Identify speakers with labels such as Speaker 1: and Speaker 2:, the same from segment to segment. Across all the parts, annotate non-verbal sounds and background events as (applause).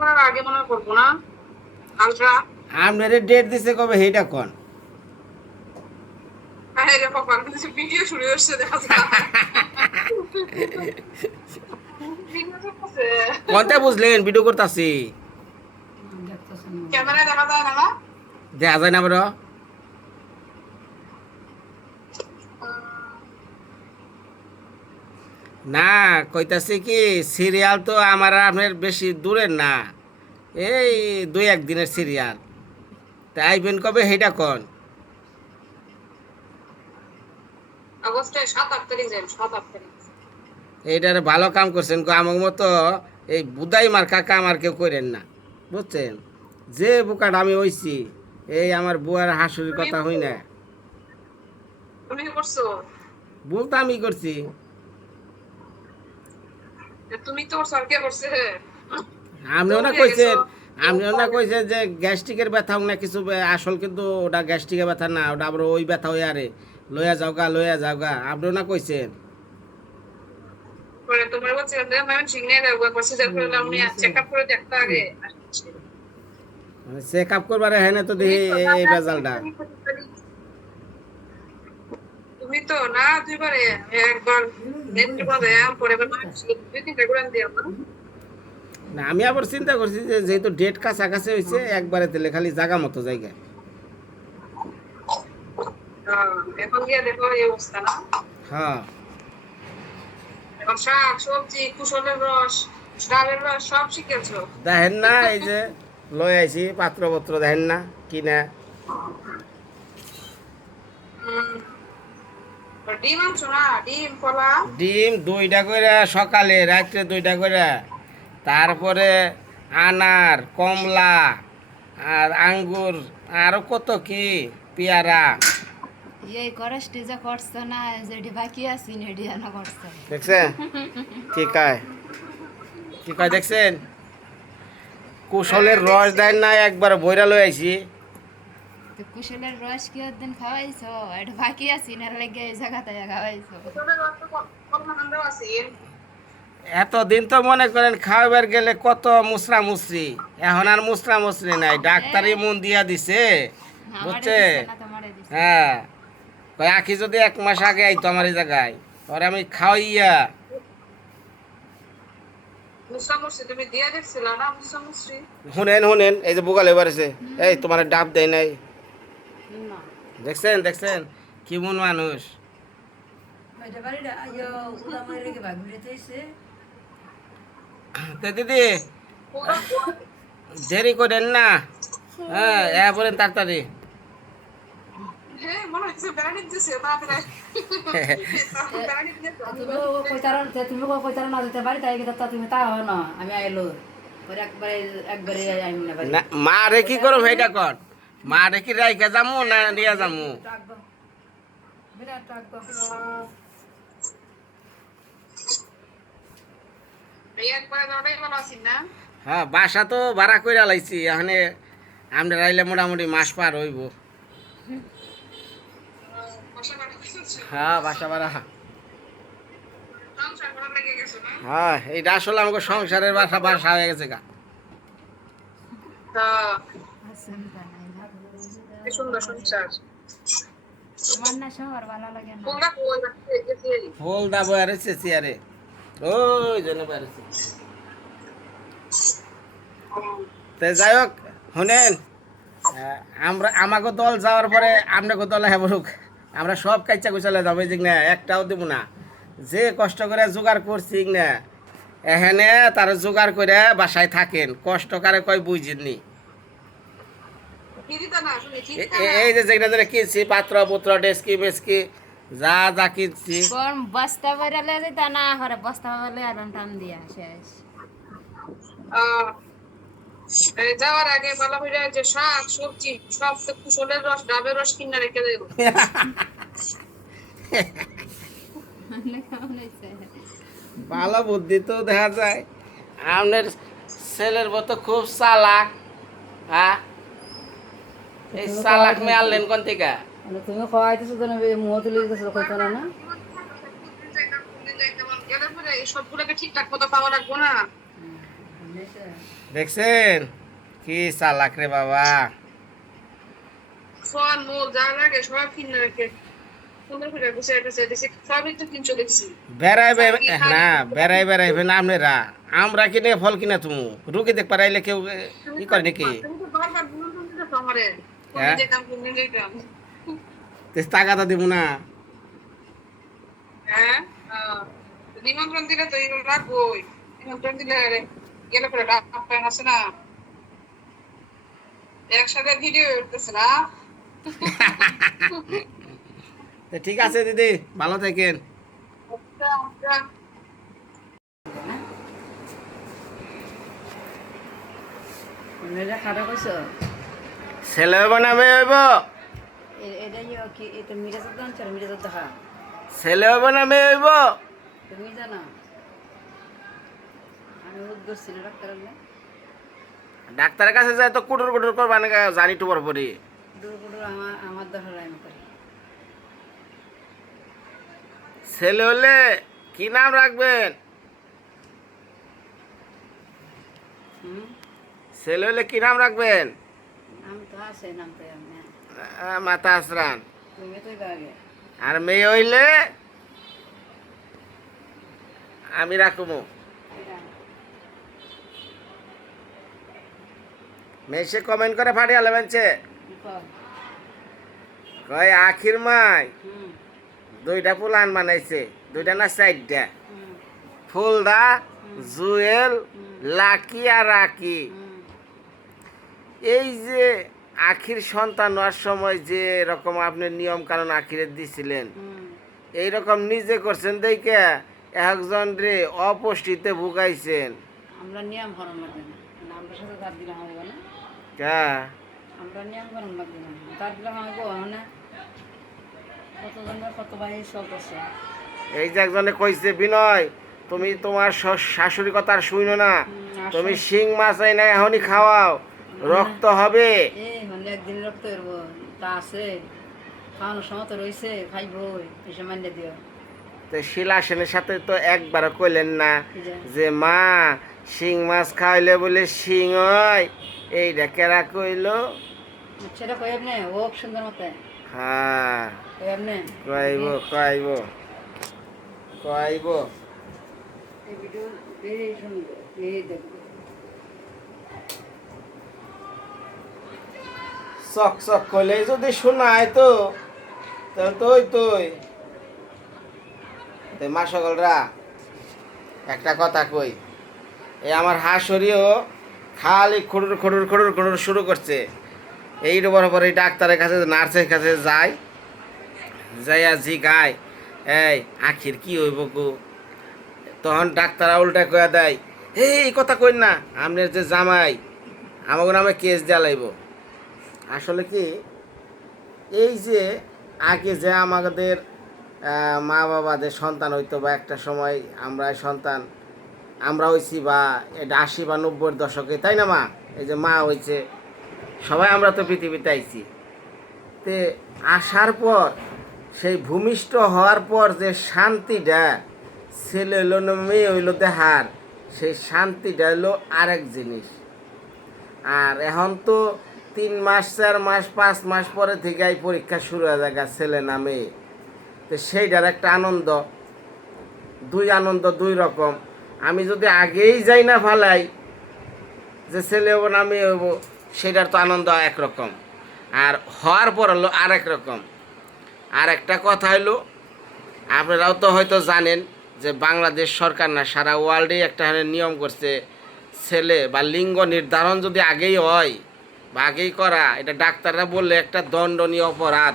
Speaker 1: করার আগে মনে করব না। আলট্রা
Speaker 2: আপনার ডেট দিছে কবে কোন?
Speaker 1: বাবা কিছু ভিডিও শুরু হচ্ছে দেখা
Speaker 2: কোনটা বুঝলেন? ভিডিও করতেছি।
Speaker 1: দেখা যায় না না
Speaker 2: দেখা যায় না বড় না কইতাছি কি সিরিয়াল তো আমার আপনার বেশি দূরের না। এই দুই একদিনের সিরিয়াল তা আইবেন কবে সেইটা কোন। এইটার ভালো কাম করছেন গো আমার মতো এই বুদাই মার কাকা আমার কেউ করেন না। বুঝছেন? যে বুকাটা আমি হইছি এই আমার বুয়ার হাসুরির কথা হই না।
Speaker 1: করছ?
Speaker 2: বলতে আমি করছি।
Speaker 1: তুমি তো সরকে করছে
Speaker 2: কইছেন কইছেন যে গ্যাস্ট্রিকের ব্যথা কিছু আসল কিন্তু ওটা গ্যাস্ট্রিকের ব্যথা না ওটা আবার ওই ব্যথা হয়ে আরে লইয়া যাও গা লইয়া যাও গা কইছেন
Speaker 1: পরে তোমার বলছে যে আমি করে দেখতে আগে।
Speaker 2: করবার হ্যাঁ তো দেখি এই- এই রেজাল্টটা
Speaker 1: তুমি তো না দুইবারে একবার দুই না।
Speaker 2: আমি আবার চিন্তা করছি যে যেহেতু ডেট কাছাকাছি হয়েছে একবারে তেলে খালি জাগা মতো জায়গা
Speaker 1: হ্যাঁ, এখন গিয়ে দেখো এই অবস্থা না।
Speaker 2: হ্যাঁ।
Speaker 1: এখন শাক সবজি কুশলের রস ডাবের রস সব শিখেছো?
Speaker 2: দেখেন না এই যে আইছি পাত্রপত্র দেখেন না কিনা।
Speaker 1: ডিম
Speaker 2: দুইটা করে সকালে রাত্রে দুইটা করে তারপরে আনার কমলা আর আঙ্গুর আরও কত কি পেয়ারা।
Speaker 3: এই করে স্টেজে করছ না যেটি বাকি আছি নেডি না করছ।
Speaker 2: দেখছেন? কি কয়? কি কয় দেখছেন? কুশলের রস দেন না একবার বইরা লই আইছি।
Speaker 3: তো কুশলের রস কি দিন খাওয়াইছো? এটা বাকি আছি না লেগে এই জায়গাতে খাওয়াইছো।
Speaker 1: কুশলের রস তো
Speaker 2: এতদিন মনে করেন খাওয়াবার গেলে কত মুসরা মুসরি এখন আর মুসরা মুসরি নাই ডাক্তারই মন দিয়া দিছে
Speaker 3: আমারে
Speaker 2: বুঝছে?
Speaker 3: দিছে না তোমারে দিছে।
Speaker 2: হ্যাঁ। কয় আখি যদি এক মাস আগে আইতো আমার এই জায়গায় ওরে আমি খাওয়াইয়া।
Speaker 1: মুসামুসি তুমি দিয়ে দেখছিল না মুসামুসি
Speaker 2: শুনেন শুনেন এই যে বুগালে বাড়ছে এই তোমার ডাব দেয় নাই। দেখছেন দেখছেন? কেমন মানুষ? দিদি দেরি করেন না। হ্যাঁ এ বলেন তাড়াতাড়ি।
Speaker 1: হ্যাঁ মনে।
Speaker 4: তুমি না পারি তাই তুমি তা হয় না আমি আইলো। একবারে একবারে না
Speaker 2: মা রে কি করো ভাইটা কর। মা রে কি রাইকা যামু না নিয়ে যামু? হ্যাঁ বাসা তো ভাড়া কইরা লাইছি এখানে আমরা রাইলে মোটামুটি মাস পার হইব। হ্যাঁ বাসা ভাড়া।
Speaker 1: সংসার করা লেগে গেছো না
Speaker 2: হ্যাঁ এইটা আসলে আমাকে সংসারের বাসা বাসা হয়ে গেছে গা।
Speaker 1: হ্যাঁ কি সুন্দর সংসার।
Speaker 3: আমার না শহর ভালো লাগে না।
Speaker 1: কোনটা কই রাখতে গেছি
Speaker 2: ফুল দাবো আর চেয়ারে ওই জন্য বেড়েছে তো যাই হোক শুনেন আমরা আমাকে দল যাওয়ার পরে আপনাকে দল হেবরুক আমরা সব কাইচা কুচালে যাব যে না একটাও দেবো না। যে কষ্ট করে জোগাড় করছি না এখানে তার জোগাড় করে বাসায় থাকেন কষ্ট করে কয় বুঝিনি
Speaker 1: কি দিতা না শুনি কি
Speaker 2: এ-
Speaker 1: দিতা
Speaker 2: এ-
Speaker 1: না
Speaker 2: এই যে যেখানে যেখানে কিনছি পাত্র পুত্র ডেস্কি মেস্কি যা যা কিনছি।
Speaker 3: কোন বস্তা বেরালে যেত না হরে বস্তা বেরালে আর টান দিয়া শেষ।
Speaker 1: আহ, যাওয়ার আগে বলা হয়ে যে শাক সবজি সব তো কুশলের রস ডাবের রস কিনে রেখে দেবো।
Speaker 3: কেমন হয়েছে?
Speaker 2: ভালো বুদ্ধি তো দেখা যায়। আপনার ছেলের মতো খুব চালাক হ্যাঁ? এই চালাক মেয়ে আনলেন কোন থেকে।
Speaker 4: মানে তুমি খাওয়াইতেছো তো মুহ তুলে দিতেছো কইতো না না?
Speaker 1: না?
Speaker 2: দেখছেন? কি চালাক রে বাবা।
Speaker 1: ফোন মোল যা লাগে সব কিনে রাখে
Speaker 2: না আমরা কিনে ফল কিনা তুমি। রুগী দেখ পারাইলে কেউ কি করে নাকি? হ্যাঁ? টাকাটা দিব না।
Speaker 1: হ্যাঁ? নিমন্ত্রণ দিলে তো এগুলো রাখবোই নিমন্ত্রণ দিলে গেলে পরে ডাক্তার আছে না? একসাথে ভিডিও উঠতেছে না?
Speaker 2: ঠিক আছে দিদি ভালো থাকেন।
Speaker 1: আচ্ছা, আচ্ছা।
Speaker 2: ছেলে হইব?
Speaker 4: এটা ইয়ে কি এটা মিরাজের দাম চল মিরাজের দেখা
Speaker 2: ছেলে বানাবে হইব?
Speaker 4: তুমি জানো আমি ছিল
Speaker 2: ডাক্তারের কাছে যায় তো কুটুর কুটুর করবা না জানি তো পরপরই
Speaker 4: দূর আমার দরকার আমি করি।
Speaker 2: ছেলে হলে কি নাম রাখবেন? ছেলে হলে কি নাম রাখবেন? আসরান আর মেয়ে হইলে আমি রাখব। মেসে কমেন্ট করে ফাটিয়ে লেবেনছে কয়? আখির মাই দুইটা পুলান বানাইছে। দুইটা না চারটা। ফুলদা জুয়েল লাকি আর রাকি। এই যে আখির সন্তান হওয়ার সময় যে রকম আপনি নিয়ম কানুন আখিরে দিছিলেন এই রকম নিজে করছেন দেখে একজন রে অপুষ্টিতে ভুগাইছেন।
Speaker 4: আমরা নিয়ম করণ লাগবে না। মানে আমরা সাথে তার দিলাম হবে না
Speaker 2: কা
Speaker 4: আমরা নিয়ম করণ লাগবে না। তার দিলাম হবে মানে কতজনের কত ভাই চলতেছে
Speaker 2: এই যে একজনে কইছে বিনয় তুমি তোমার শাশুড়ি কথা আর শুইনো না। তুমি শিং মাছ আই না এখনই খাওয়াও। রক্ত হবে।
Speaker 4: এই মানে একদিন রক্ত তা আছে খাওয়ানোর সময় তো রয়েছে খাইবই এসে মানিয়ে দিও।
Speaker 2: তো শিলা সেনের সাথে তো একবার কইলেন না
Speaker 4: যে।
Speaker 2: মা শিং মাছ খাইলে বলে শিং হয় এইটা কেরা কইলো?
Speaker 4: সেটা কই আপনি ও সুন্দর মতে।
Speaker 2: হ্যাঁ।
Speaker 4: কই আপনি
Speaker 2: কইব কইব কইব।
Speaker 4: এই ভিডিও এই সুন্দর এই দেখব।
Speaker 2: চক চক কইলে যদি শোনায় তো, তাহলে তো ওই তুই। মা সকলরা একটা কথা কই এই আমার হাঁসরিও খালি খুড়ুর খুড়ুর খুড়ুর খুড়ুর শুরু করছে। এই বরাবর এই ডাক্তারের কাছে, নার্সের কাছে যায় যাইয়া জি গায় এই, আখির কি হইব গো? তখন ডাক্তার উল্টা কয়া দেয়, এই এই কথা কই না আপনার যে জামাই আমাকে নামে কেস দেওয়া লাগব। আসলে কি, এই যে আগে যে আমাদের মা বাবাদের সন্তান হইতো বা একটা সময় আমরা সন্তান, আমরা হইছি বা এটা আশি বা নব্বই দশকে, তাই না মা? এই যে মা হইছে, সবাই আমরা তো পৃথিবীতে আইছি। তে আসার পর, সেই ভূমিষ্ঠ হওয়ার পর যে শান্তিটা, ছেলে হইল না মেয়ে হইল দেহার, সেই শান্তিটা হইল আরেক জিনিস। আর এখন তো তিন মাস, চার মাস, পাঁচ মাস পরে থেকে এই পরীক্ষা শুরু হয়ে যায় ছেলে না মেয়ে। তো সেইটার একটা আনন্দ। দুই আনন্দ, দুই রকম। আমি যদি আগেই যাই না ফালাই, যে ছেলে হব না মেয়ে হব সেটার তো আনন্দ একরকম আর হওয়ার পর হলো আরেক রকম। আর একটা কথা হলো, আপনারাও তো হয়তো জানেন যে বাংলাদেশ সরকার না, সারা ওয়ার্ল্ডেই একটা নিয়ম করছে, ছেলে বা লিঙ্গ নির্ধারণ যদি আগেই হয় বা আগেই করা। এটা ডাক্তাররা বললে একটা দণ্ডনীয় অপরাধ।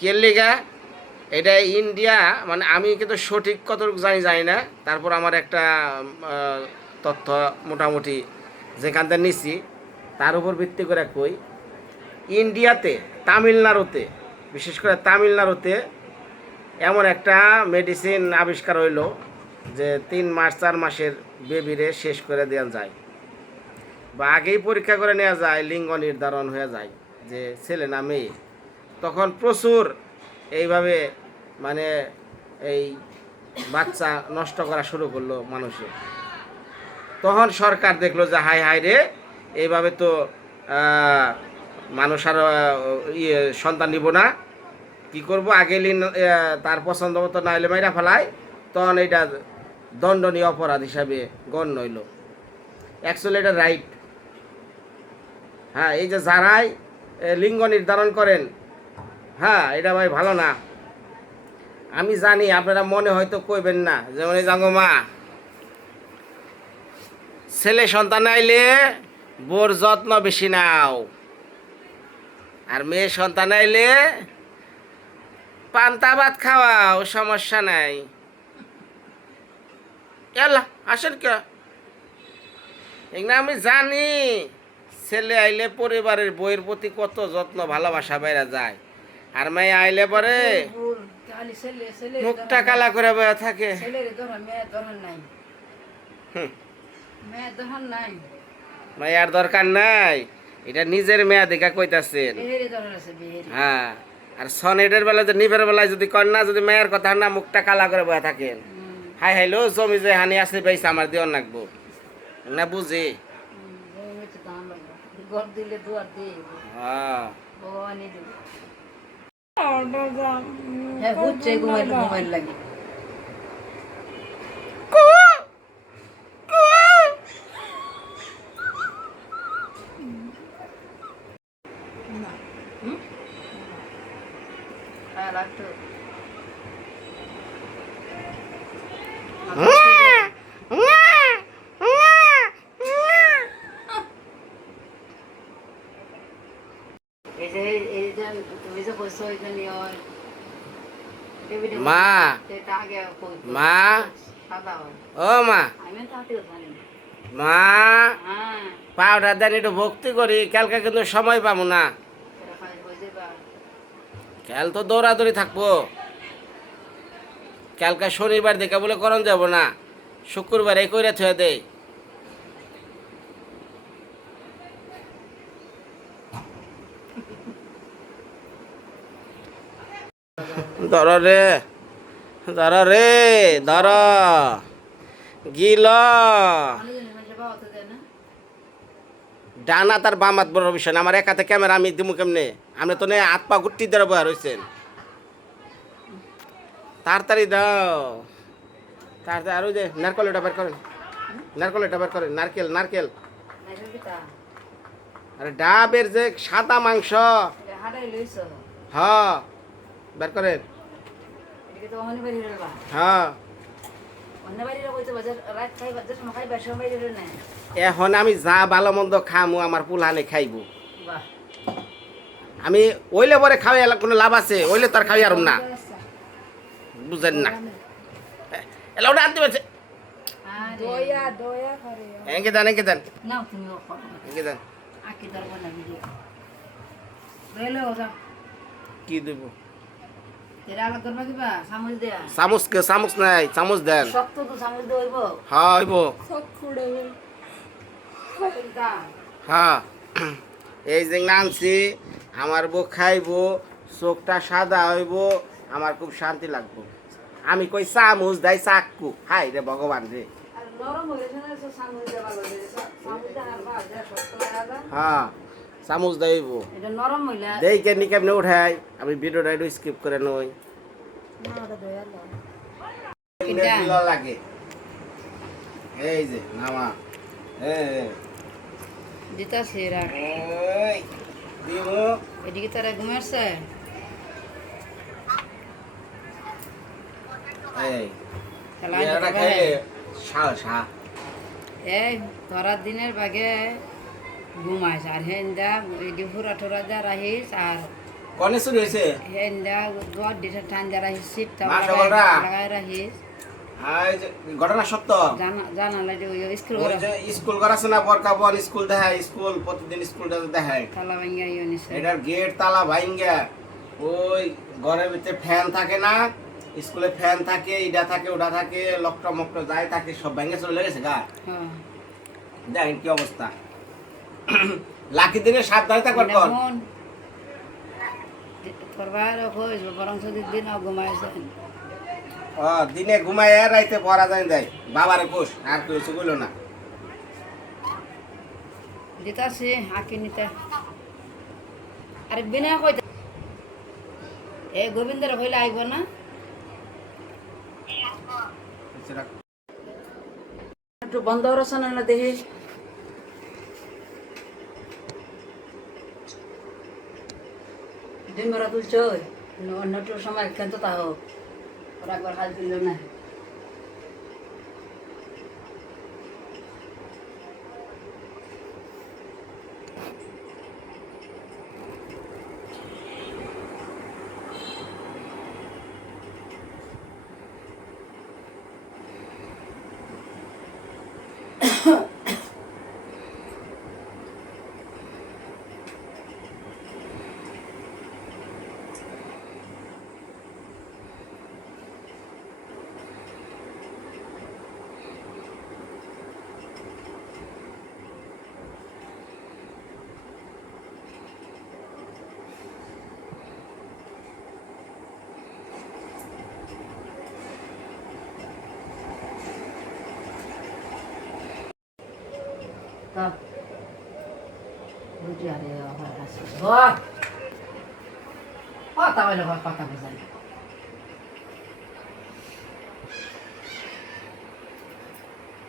Speaker 2: কে লিগা? এটা ইন্ডিয়া মানে আমি কিন্তু সঠিক কতটুকু জানি জানি না। তারপর আমার একটা তথ্য মোটামুটি যেখান থেকে নিছি, তার উপর ভিত্তি করে কই। ইন্ডিয়াতে, তামিলনাড়ুতে, বিশেষ করে তামিলনাড়ুতে এমন একটা মেডিসিন আবিষ্কার হইল যে তিন মাস, চার মাসের বেবিরে শেষ করে দেওয়া যায়। বা আগেই পরীক্ষা করে নেওয়া যায়, লিঙ্গ নির্ধারণ হয়ে যায়, যে ছেলে না মেয়ে। তখন প্রচুর এইভাবে মানে এই বাচ্চা নষ্ট করা শুরু করল মানুষে। তখন সরকার দেখল যে হাই হাই রে, এইভাবে তো মানুষ আর ইয়ে সন্তান নিব না। কি করব? আগে তার পছন্দ মতো না হলে মাইরা ফেলায় তখন এটা দণ্ডনীয় অপরাধ হিসাবে গণ্য হইল। অ্যাকচুয়ালি এটা রাইট হ্যাঁ এই যে যারাই লিঙ্গ নির্ধারণ করেন হ্যাঁ এটা ভাই ভালো না। আমি জানি, আপনারা মনে হয়তো কইবেন না যেমন এই জাঙ্গো মা। ছেলে সন্তান আইলে বোর যত্ন বেশি নাও। আর মেয়ে সন্তান আইলে পান্তা ভাত খাওয়াও, সমস্যা নাই। আসেন কে? এগুলো আমি জানি। ছেলে আইলে পরিবারের বইয়ের প্রতি কত যত্ন ভালোবাসা বাইরা যায়। আর মেয়ে আইলে পরে মুখটা কালা করে বয়ে থাকে।
Speaker 4: মেয়ের দরকার নাই।
Speaker 2: এটা নিজের মেয়া দেখা কইতাছেন। হ্যাঁ আর সনেটের বেলা যে নিবের বেলায় যদি কন্যা যদি মেয়ের কথা না মুখটা কালা করে বয়ে থাকেন। হাই হাইলো জমি যে হানি আছে বেশ আমার দিও নাকবো না বুঝি?
Speaker 4: ঘর দিলে দুয়ার দিয়ে
Speaker 2: হ্যাঁ।
Speaker 4: ভগবানই দেবে। হ্যাঁ বুঝছে ঘুমাইলে ঘুমাইলে লাগে হ্যাঁ রাখতো এই যে এই যে তুমি যে কইছো এই যে নিয়র
Speaker 2: মা
Speaker 4: এটা আগে কই
Speaker 2: মা ও মা। মা, পাউডার দেন, একটু ভক্তি করি, কালকে কিন্তু সময় পাবো না। কাল তো দৌড়াদৌড়ি থাকব। কালকে শনিবার দেখে বলে করণ যাব না। শুক্রবার এই কইরা থুয়ে দেই। ধর রে। ধর রে ধর গিল। ডানা তার বামাত বড় বিষয় আমার এক হাতে ক্যামেরা আমি দিমু কেমনে? আপনি তো নেই হাত পা গুটি ধরে বয়া রয়েছেন তাড়াতাড়ি দাও। তাড়াতাড়ি আরও যে নারকেল এটা বের করেন। নারকেল এটা বের করেন নারকেল নারকেল। আরে ডাবের যে সাদা মাংস। হ্যাঁ বের করেন।
Speaker 4: তো
Speaker 2: হ্যাঁ।
Speaker 4: অন্য বাড়ি রে বাজার রাত খাই বাজার সময় খাই বাসা বাড়ি না
Speaker 2: এখন আমি যা ভালো মন্দ খামু আমার পুলানে খাইব।
Speaker 4: বাহ।
Speaker 2: আমি ওইলে পরে খাওয়াই এলা কোনো লাভ আছে ওইলে তার খাওয়াই আর না। বুঝেন না। এলা ওটা আনতে পারছে
Speaker 4: দয়া দয়া করে।
Speaker 2: এঁকে দেন এঁকে দেন। এঁকে দেন। কি দেবো
Speaker 4: তেরা আলাদা দরবার কিবা সামুজ দেয়া
Speaker 2: চামচ কে? চামচ নাই চামচ দেন।
Speaker 4: শক্ত তো সামুজ দে হইব?
Speaker 2: হ্যাঁ হইব। হ্যাঁ। এই যে নানছি আমার বউ খাইব চোখটা সাদা হইব আমার খুব শান্তি লাগবো। আমি কই চামচ দেয় চাকু। হাই রে ভগবান রে। হ্যাঁ। চামচ দেব
Speaker 4: এটা নরম হইলে
Speaker 2: দেই কেমনি কেমনি উঠাই? আমি ভিডিওটা একটু স্কিপ করে নই? লাগে। এই যে নামা। এই
Speaker 4: দিতা সেরা
Speaker 2: এই দিমু।
Speaker 4: এদিকে তারা ঘুমাচ্ছে
Speaker 2: এই।
Speaker 4: তোরা দিনের বাগে ঘুমাইছ। আর হেন্দা এদি ফুরা ঠোরা যা রাহিস আর
Speaker 2: কনে শুরু হয়েছে?
Speaker 4: হেন্দা ঠান যা সিট লাগাই
Speaker 2: ঘটনা সত্য?
Speaker 4: জানালে স্কুল
Speaker 2: স্কুল করা না বরকা বল স্কুল দেখায় স্কুল প্রতিদিন স্কুলটা দেখায়।
Speaker 4: তালা ভাঙ্গা
Speaker 2: এটার গেট তালা ওই ঘরের ভিতরে ফ্যান থাকে না স্কুলে ফ্যান থাকে ইডা থাকে ওটা থাকে লকটা মকটা যাই থাকে সব ভেঙে চলে গেছে গা।
Speaker 4: হ্যাঁ।
Speaker 2: দেখেন কি অবস্থা। (clears throat) লাকি দিনে সাবধানে থাকবার কর
Speaker 4: হইস বরং যদি দিন
Speaker 2: ঘুমায় রাইতে পড়া যায় দেয় বাবারে কোষ আর কিছু বলল না।
Speaker 4: দিতাছি আঁকি নিতে। আরে বিনা কইতে এই গোবিন্দর হইলে আইব না? একটু বন্ধ রসন না দেখি। দিন ভরা তুলছ অন্যটার সময় খেতে তাহ ওরা একবার হাল তুলল না তা বুঝি আরে আবার আসি বল কথা বলে বল কথা বুঝাই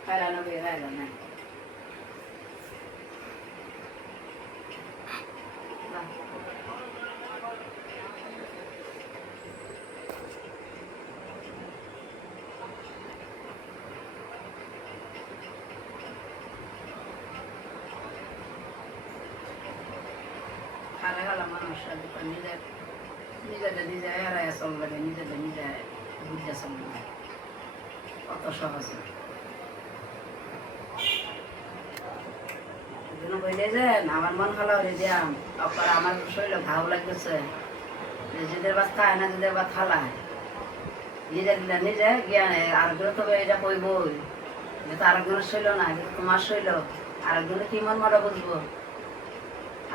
Speaker 4: খাইলা না বে খাইলা না গেল মানুষ নিজের নিজেদের নিজে এরাই চলবে নিজেদের নিজে বুঝে চলবে কত সহজ না। যে আমার মন ভালো আমার নিজেদের না নিজে জ্ঞান তবে এটা কইবই। আরেকজনের শৈল না তোমার শৈল। আরেকজনের কি মন মরা বুঝব?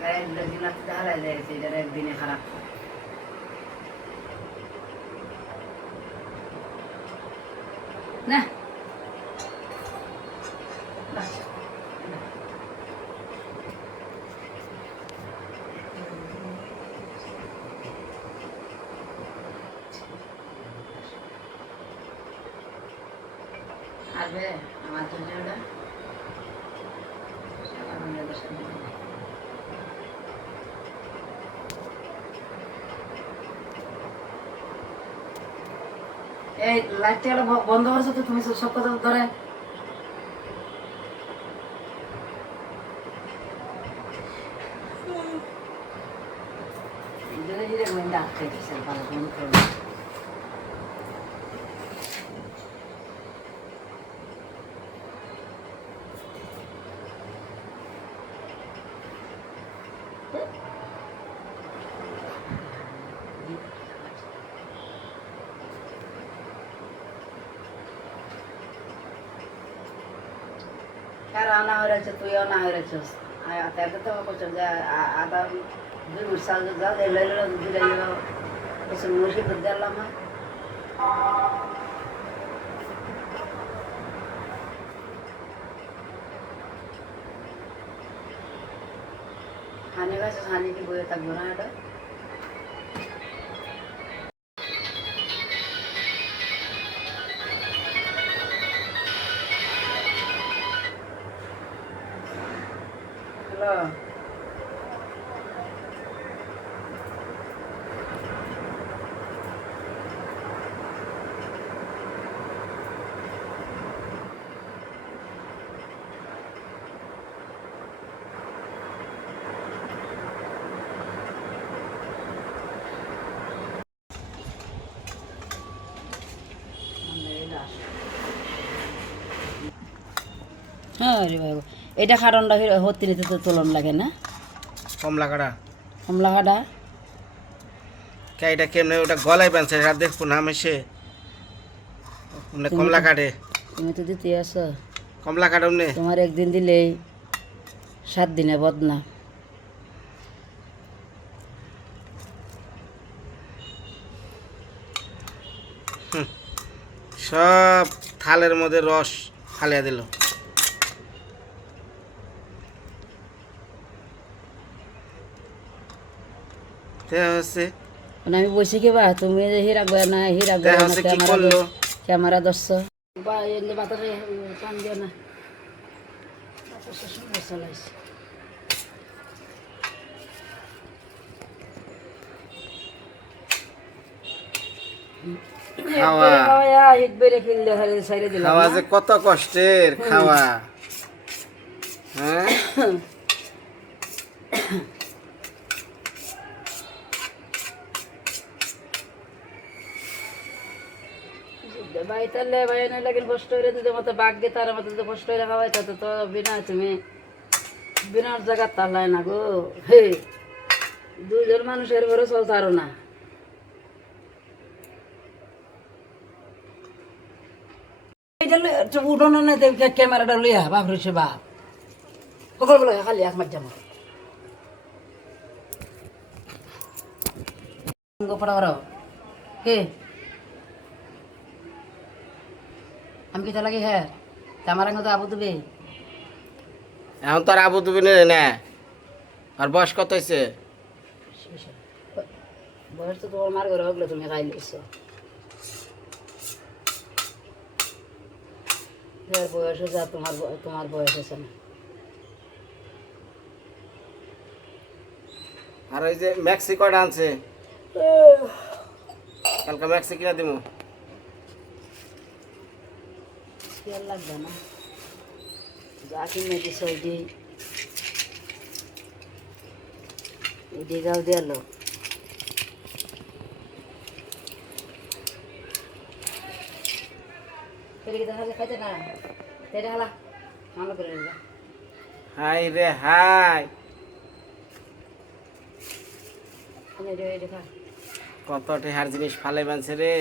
Speaker 4: দেওয়া গায়ের দিন হারাই যায় সেটার একদিনে খারাপ না বাস। আসবে আমার জন্য ওটা এই লাইটটা গেলে বন্ধ করেছ তো তুমি সব কথা ধরে। ধীরে ধীরে গোয়েন্দা আটকে দিচ্ছে ভালো বন্ধ করো কার আনা হয়ে রয়েছে তুই আনা হয়ে রয়েছিস তাকে তো করছ যে আ- আদা দুই মিশাল যাও এলো এলো এটা কারণটা হতে নিতে তো তোলন লাগে না।
Speaker 2: কমলা কাটা
Speaker 4: কমলা কাটা
Speaker 2: কে এটা কেমনে ওটা গলায় বানছে এটা দেখব না আমি সে কমলা কাটে
Speaker 4: তুমি তো দিতে আসো।
Speaker 2: কমলা কাটে
Speaker 4: তোমার একদিন দিলেই সাত দিনে বদনা।
Speaker 2: সব থালের মধ্যে রস ফালিয়া দিল। হচ্ছে
Speaker 4: মানে আমি বসে কি বা তুমি যে হিরা না হিরা
Speaker 2: দেখা
Speaker 4: গয়া না
Speaker 2: কি
Speaker 4: ক্যামেরা
Speaker 2: করল?
Speaker 4: ক্যামেরা ধরছো বা এলে বাতাসে টান দিও না। বাতাসে সুন্দর চালাইছে।
Speaker 2: খাওয়া।
Speaker 4: খাওয়া এক বেড়ে ফেললে হারে সাইডে দিলাম
Speaker 2: খাওয়া যে কত কষ্টের খাওয়া। হ্যাঁ? (coughs)
Speaker 4: বাইতালে বাইনে লাগিল কষ্ট করে দিতে মতো গে তার মতো যদি কষ্ট করে খাওয়াই তো তো বিনা তুমি বিনার জায়গা তালায় না গো। হে দুজন মানুষের ঘরে চলতে আরও না। উঠোনো না ক্যামেরাটা লইয়া, বাপ রয়েছে বাপ। সকল বলে খালি এক মাস জামা পড়া করো কে আমি কি লাগে হ্যাঁ আমার তো আবু দেবে।
Speaker 2: এখন তো আর আবু তুমি না আর বয়স কত হয়েছে
Speaker 4: বয়স তো তোমার মার ঘরে হগলে তুমি খাই লিখছো বয়স আর তোমার তোমার বয়স হয়েছে না।
Speaker 2: আর ওই যে ম্যাক্সি কয়টা আনছে কালকে ম্যাক্সি কিনা দিব
Speaker 4: খেয়াল লাগবে না। যা কিনে দিছ ওইটি দিয়ে নিবা।
Speaker 2: হাই রে হাই। কত টেহার জিনিস ফালে বানছে রে।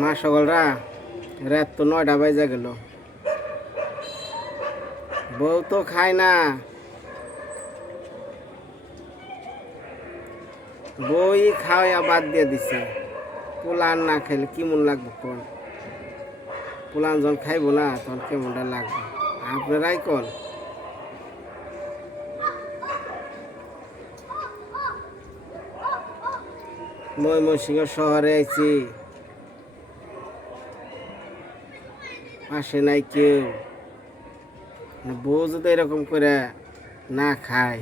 Speaker 2: মা সকলরা, রাত তো নয়টা বাজে গেল। বউ তো খায় না। বই খাওয়া বাদ দিয়ে দিছে। পোলান না খাইলে কেমন লাগবে কোন? পোলান যখন খাইবো না, তখন কেমনটা লাগবে? আপনারাই কন। ময়মনসিংহ শহরে আইছি। পাশে নাই কেউ। বউ যদি এরকম করে না খায়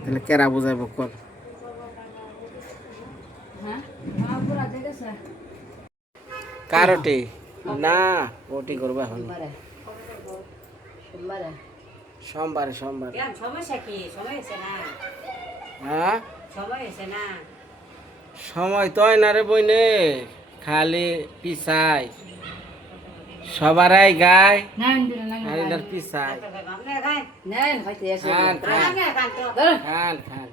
Speaker 2: তাহলে কেরা বুঝাইব কর? কারোটি? না ওটি করব এখন।
Speaker 4: সোমবারে সোমবারে।
Speaker 2: সোমবারে সোমবার
Speaker 4: সমস্যা কি? সময়
Speaker 2: হ্যাঁ?
Speaker 4: সময় না।
Speaker 2: সময় তো হয় না রে বইনে খালি পিসাই সবারাই গায় আর এটার পিসাই খান খান। খান খান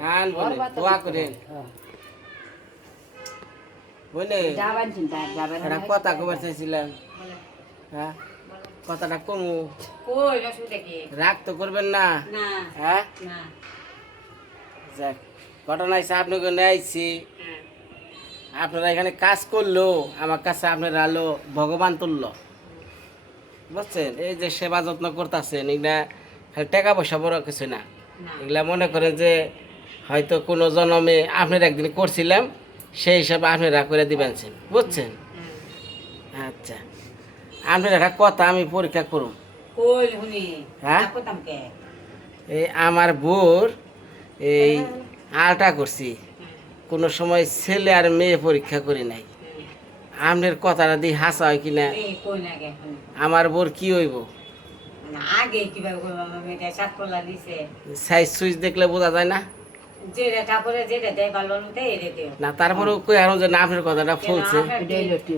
Speaker 2: খান। বলে দোয়া করেন। বলে
Speaker 4: যাবেন
Speaker 2: একটা কথা কবার চাইছিলাম। হ্যাঁ? কথাটা কমু। রাগ তো করবেন না।
Speaker 4: না।
Speaker 2: হ্যাঁ? যাক। ঘটনা হিসেবে আপনাকে নেয়ছি। আপনারা এখানে কাজ করল আমার কাছে আপনারা আলো ভগবান তুলল। বুঝছেন? এই যে সেবা যত্ন করতেছেন এগুলা খালি টাকা পয়সা বড় কিছু না। এগুলা মনে করেন যে হয়তো কোনো জন্মে আপনার একদিন করছিলাম সেই হিসাবে আপনারা করে দিবেন বুঝছেন? আচ্ছা। আপনার একটা কথা আমি পরীক্ষা করুন হ্যাঁ? এই আমার বোর এই আলটা করছি। কোনো সময় ছেলে আর মেয়ে পরীক্ষা করি নাই। আপনার কথাটা দিয়ে হাসা হয় কিনা। আমার বোর কি হইব?
Speaker 5: আগে কীভাবে
Speaker 2: সাইজ সুইচ দেখলে বোঝা যায় না? কই আরও যে না আপনার কথাটা ফুলছে?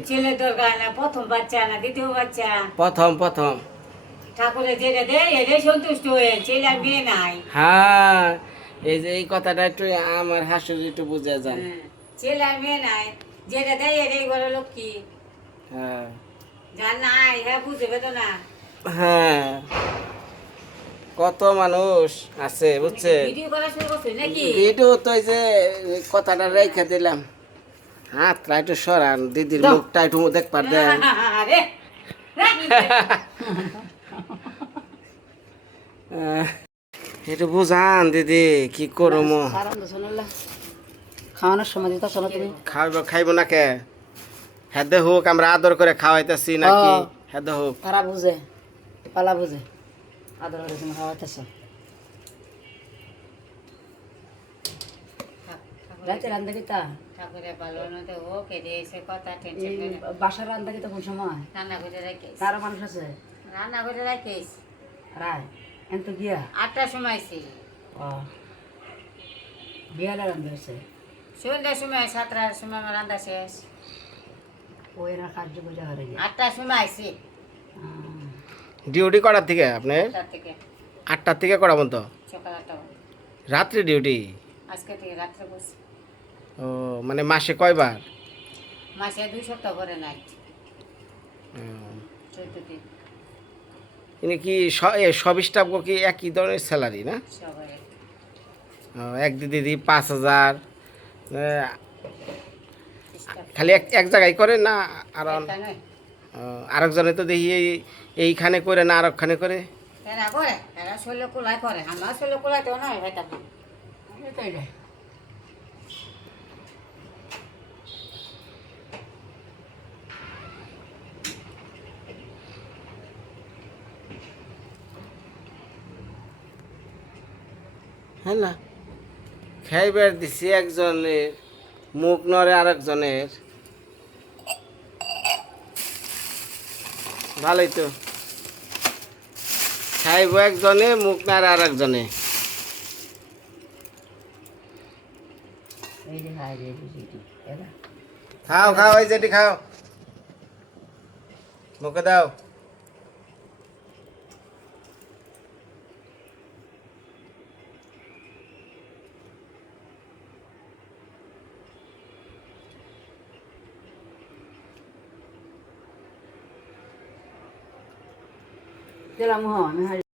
Speaker 5: ছেলে দরকার না প্রথম বাচ্চা না দ্বিতীয় বাচ্চা।
Speaker 2: প্রথম প্রথম।
Speaker 5: ঠাকুরে যেটা দেয় সন্তুষ্ট হয়ে ছেলে আর মেয়ে নাই।
Speaker 2: হ্যাঁ এই যে এই কথাটা একটু আমার হাসুর একটু বুঝে যান।
Speaker 5: হ্যাঁ, ছেলে মেয়ে নাই যেটা দেয় এটাই বড় লক্ষ্মী।
Speaker 2: হ্যাঁ।
Speaker 5: নাই হ্যাঁ বুঝবে তো না।
Speaker 2: হ্যাঁ। কত মানুষ আছে বুঝছে?
Speaker 5: ভিডিও
Speaker 2: তো এই যে কথাটা রেখে দিলাম। হাতটা একটু সরান দিদির মুখটা একটু দেখবার দেন। (laughs) (laughs) আহ, বুঝান দিদি কি করব?
Speaker 4: খাওয়ানোর সময় দিতে তুমি।
Speaker 2: খাইব খাইব না কে? হেদে হোক আমরা আদর করে খাওয়াইতেছি নাকি? হেদে হোক।
Speaker 4: তারা বুঝে পালা বুঝে। আদর করে তুমি খাওয়াইতেছ। রাতে রান্না কিতা?
Speaker 5: ঠাকুরে ভালো মতো হোক এদের এসে কথা টেনশন করে।
Speaker 4: বাসার রান্না কিতা কোন সময়?
Speaker 5: রান্না করে রাখিস।
Speaker 4: তারও মানুষ আছে?
Speaker 5: রান্না করে রাখিস।
Speaker 4: রায়। এন তো গিয়া?
Speaker 5: আটটার সময় আইসি
Speaker 4: ও। বিয়ালে রান্না হয়েছে?
Speaker 5: সন্ধ্যার সময় সাতটার সময় আমার রান্না শেষ।
Speaker 4: ওই না কার্য পূজা করে গিয়া
Speaker 5: আটটার সময় আইসি
Speaker 2: ডিউটি করার থেকে আপনার
Speaker 5: তার থেকে।
Speaker 2: আটটার থেকে করা তো
Speaker 5: সকাল আটটা পর্যন্ত।
Speaker 2: রাত্রি ডিউটি?
Speaker 5: আজকে থেকে রাত্রে বসি
Speaker 2: ও মানে মাসে কয়বার?
Speaker 5: মাসে দুই সপ্তাহ করে নাইট।
Speaker 2: হুম।
Speaker 5: চোদ্দ দিন
Speaker 2: ইনি কি সব স্টাফ কি একই ধরনের স্যালারি না?
Speaker 5: সবাই
Speaker 2: এক দিদি পাঁচ হাজার খালি এক এক জায়গায় করে না আর আরেকজনে তো দেখি এই- এইখানে করে না আরেকখানে করে?
Speaker 5: এরা করে এরা ষোলো কোলাই করে। আমার ষোলো কোলাইতেও নয় ভাইটা
Speaker 2: হ্যাঁ না খাইবার দিছি একজনের মুখ নড়ে আরেকজনের। ভালোই তো। খাইব একজনে মুখ নাড়ে আরেকজনে। খাও খাও এই যেটি খাও। মুখে দাও।
Speaker 4: দিলাম হ আমি হারি